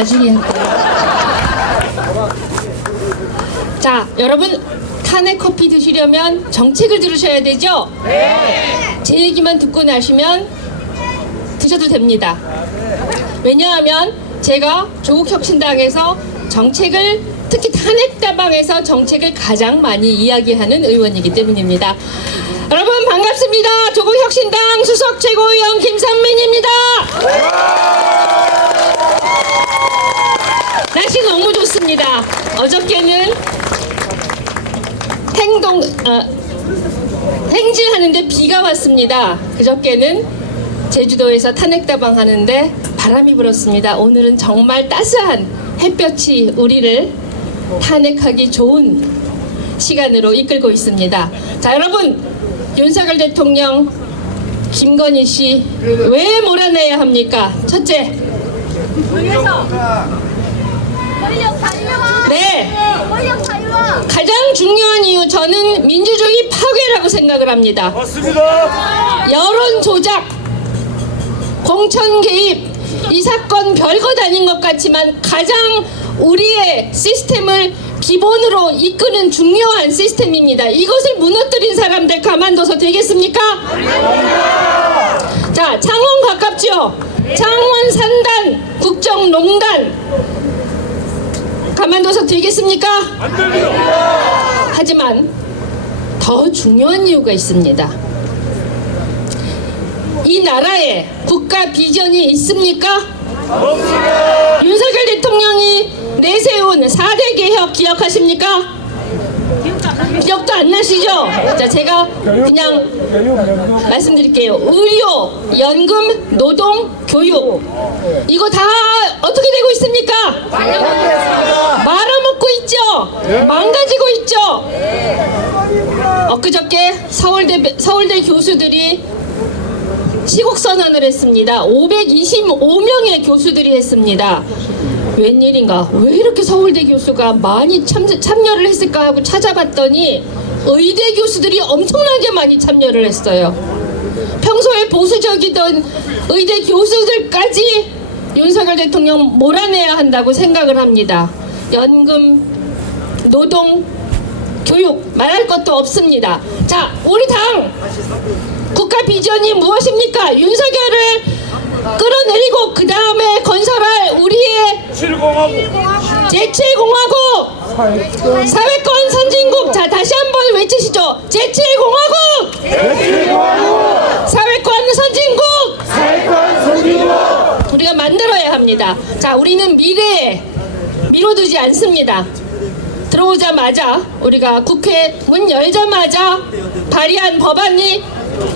나중에. 자, 여러분 탄핵 커피 드시려면 정책을 들으셔야 되죠? 제 얘기만 듣고 나시면 드셔도 됩니다. 왜냐하면 제가 조국 혁신당에서 정책을 특히 탄핵 다방에서 정책을 가장 많이 이야기하는 의원이기 때문입니다. 여러분 반갑습니다. 조국 혁신당 수석 최고위원 김선민입니다. 날씨 너무 좋습니다. 어저께는 행동 어, 행진하는데 비가 왔습니다. 그저께는 제주도에서 탄핵다방 하는데 바람이 불었습니다. 오늘은 정말 따스한 햇볕이 우리를 탄핵하기 좋은 시간으로 이끌고 있습니다. 자, 여러분 윤석열 대통령 김건희 씨 왜 몰아내야 합니까? 첫째, 네. 가장 중요한 이유 저는 민주주의 파괴라고 생각을 합니다. 맞습니다. 여론 조작, 공천 개입, 이 사건 별것 아닌 것 같지만 가장 우리의 시스템을 기본으로 이끄는 중요한 시스템입니다. 이것을 무너뜨린 사람들 가만둬서 되겠습니까? 자, 창원 가깝죠? 창원 산단, 국정농단 가만둬서 됩니다. 하지만 더 중요한 이유가 있습니다. 이 나라에 국가 비전이 있습니까? 없습니다. 윤석열 대통령이 내세운 4대 개혁 기억하십니까? 기억도 안 나시죠? 자, 제가 그냥 말씀드릴게요. 의료, 연금, 노동, 교육. 이거 다 어떻게 되고 있습니까? 말아먹고 있죠? 망가지고 있죠? 엊그저께 서울대, 서울대 교수들이 시국 선언을 했습니다. 525명의 교수들이 했습니다. 웬일인가? 왜 이렇게 서울대 교수가 많이 참, 참여를 했을까 하고 찾아봤더니 의대 교수들이 엄청나게 많이 참여를 했어요. 평소에 보수적이던 의대 교수들까지 윤석열 대통령 몰아내야 한다고 생각을 합니다. 연금, 노동, 교육 말할 것도 없습니다. 자, 우리 당 국가 비전이 무엇입니까? 윤석열을 끌어내리고 그 다음에 건설할 우리의 7공하고 제7공화국! 사회권 선진국! 자 다시 한번 외치시죠. 제7공화국! 사회권 선진국! 우리가 만들어야 합니다. 자 우리는 미래에 미뤄두지 않습니다 들어오자마자 우리가 국회 문 열자마자 발의한 법안이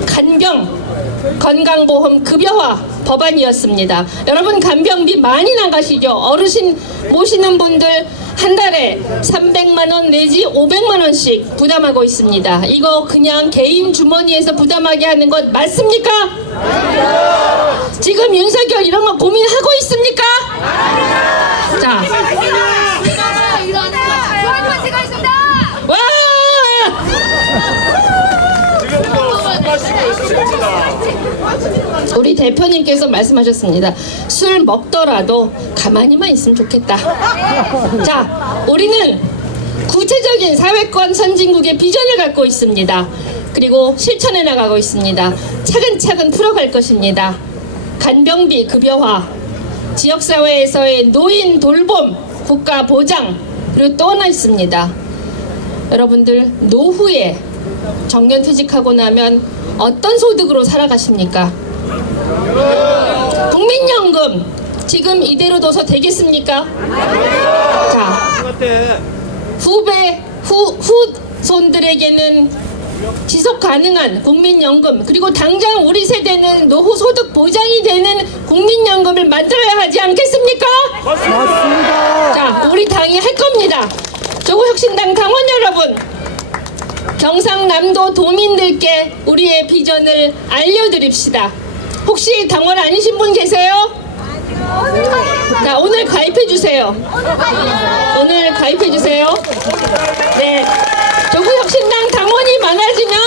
간병 건강보험 급여화 법안이었습니다. 여러분 간병비 많이 나가시죠? 어르신 모시는 분들 한 달에 300만 원 내지 500만 원씩 부담하고 있습니다. 이거 그냥 개인 주머니에서 부담하게 하는 것 맞습니까? 지금 윤석열 이런 거 고민하고 있습니까? 자, 일어나 일어나 주한마시가 있습니다 와! 지금도 술 마시고 있습니다. 우리 대표님께서 말씀하셨습니다. 술 먹더라도 가만히만 있으면 좋겠다. 자, 우리는 구체적인 사회권 선진국의 비전을 갖고 있습니다. 그리고 실천해 나가고 있습니다. 차근차근 풀어갈 것입니다. 간병비 급여화, 지역사회에서의 노인 돌봄, 국가 보장, 그리고 또 하나 있습니다. 여러분들 노후에 정년퇴직하고 나면 어떤 소득으로 살아가십니까? 국민연금 지금 이대로 둬서 되겠습니까? 자, 후배 후 후손들에게는 지속 가능한 국민연금 그리고 당장 우리 세대는 노후 소득 보장이 되는 국민연금을 만들어야 하지 않겠습니까? 자, 우리 당이 할 겁니다. 조국혁신당 당원 여러분, 경상남도 도민들께 우리의 비전을 알려드립시다. 혹시 당원 아니신 분 계세요? 자, 오늘 가입해 주세요. 오늘 가입해 주세요. 네. 조국혁신당 당원이 많아지면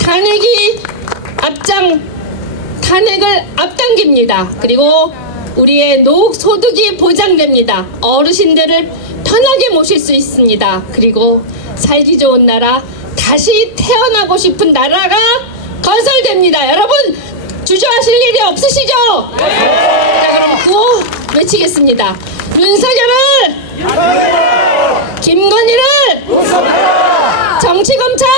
탄핵이 앞장 탄핵을 앞당깁니다. 그리고 우리의 노후 소득이 보장됩니다. 어르신들을 편하게 모실 수 있습니다. 그리고 살기 좋은 나라, 다시 태어나고 싶은 나라가 건설됩니다. 여러분 주저하실 일이 없으시죠? 자 그럼 구호 외치겠습니다. 윤석열을 김건희를 정치검찰